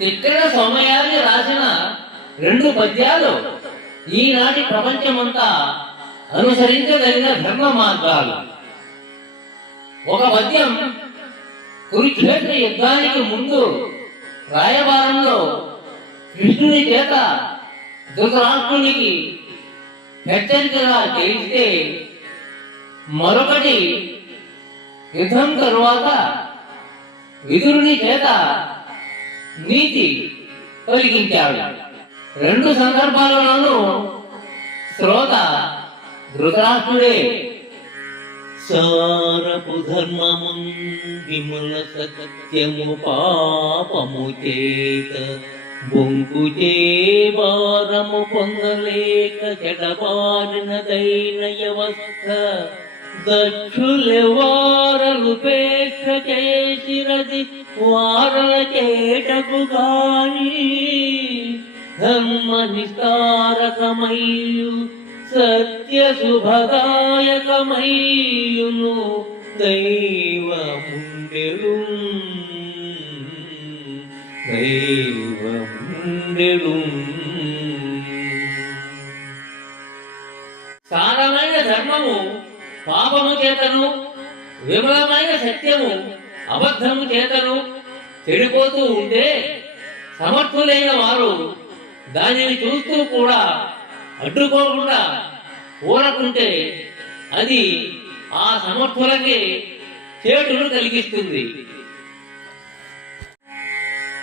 తిక్కన సోమయాజి రాసిన 2 పద్యాలు ఈనాటి ప్రపంచమంతా అనుసరించదగిన ధర్మ మార్గాలు. ఒక పద్యం కురుక్షేత్ర యుద్ధానికి ముందు రాయబారంలో కృష్ణుని చేత ధృతరాష్ట్రునికి హెచ్చరికగా చేయిస్తే, మరొకటి యుద్ధం తరువాత విదురుని చేత నీతి పలికించాడు. 2 సందర్భాలలోనూ శ్రోత ధృతరాష్ట్రుడే. సారపు ధర్మము విమల సత్యము పాపము చేత బొంకు చేవారము పొందలేక చెడబారిన దైన వ్యవస్థ దక్షులెవారలు పేక్ష చేసిరది వారల చేటకు గాని ధర్మ నిస్తారకమయ్యు సత్య శుభదాయకమయ్యును దైవముండెడు దైవముండెడు. సారమైన ధర్మము పాపము చేతను, విమలమైన సత్యము అబద్ధము చేతను చెడిపోతూ ఉంటే, సమర్థులైన వారు దానిని చూస్తూ కూడా అడ్డుకోకుండా ఊరకుంటే అది ఆ సమర్థులకి చేటును కలిగిస్తుంది.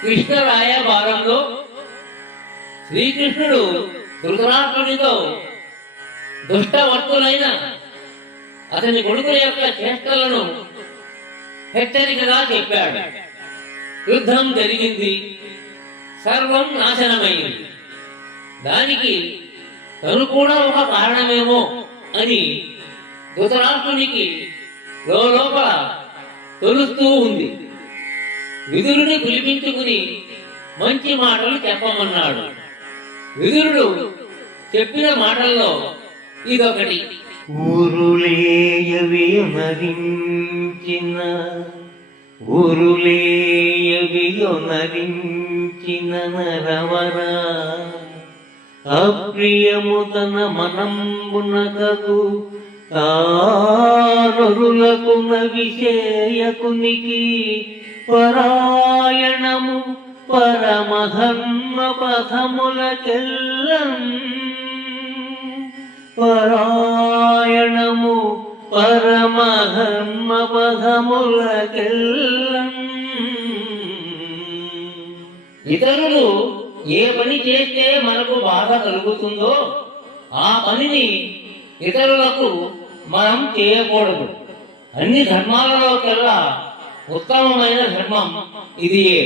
కృష్ణ రాయబారంలో శ్రీకృష్ణుడు ధృతరాష్ట్రునితో దుష్టవర్తులైన అతని కొడుకుల యొక్క చేష్టలను హెచ్చరికగా చెప్పాడు. యుద్ధం జరిగింది, సర్వం నాశనమైంది. దానికి తను కూడా ఒక కారణమేమో అని ధృతరాష్ట్రునికి లోపల తెలుస్తూ ఉంది. విదురుని పిలిపించుకుని మంచి మాటలు చెప్పమన్నాడు. విదురుడు చెప్పిన మాటల్లో ఇదొకటి. ఉరులేయవియొనరించిన నరవరా అప్రియము తన మనంబునకగు తారులకున విషయకునికి పరాయణము పరమధర్మ పథములకెల్లం పరాయణము పరమధర్మ పథములకెల్లం. ఇతరులు ఏ పని చేస్తే మనకు బాధ కలుగుతుందో ఆ పనిని ఇతరులకు మనం చేయకూడదు. అన్ని ధర్మాలలో కల్లా ఉత్తమమైన ధర్మం ఇదియే.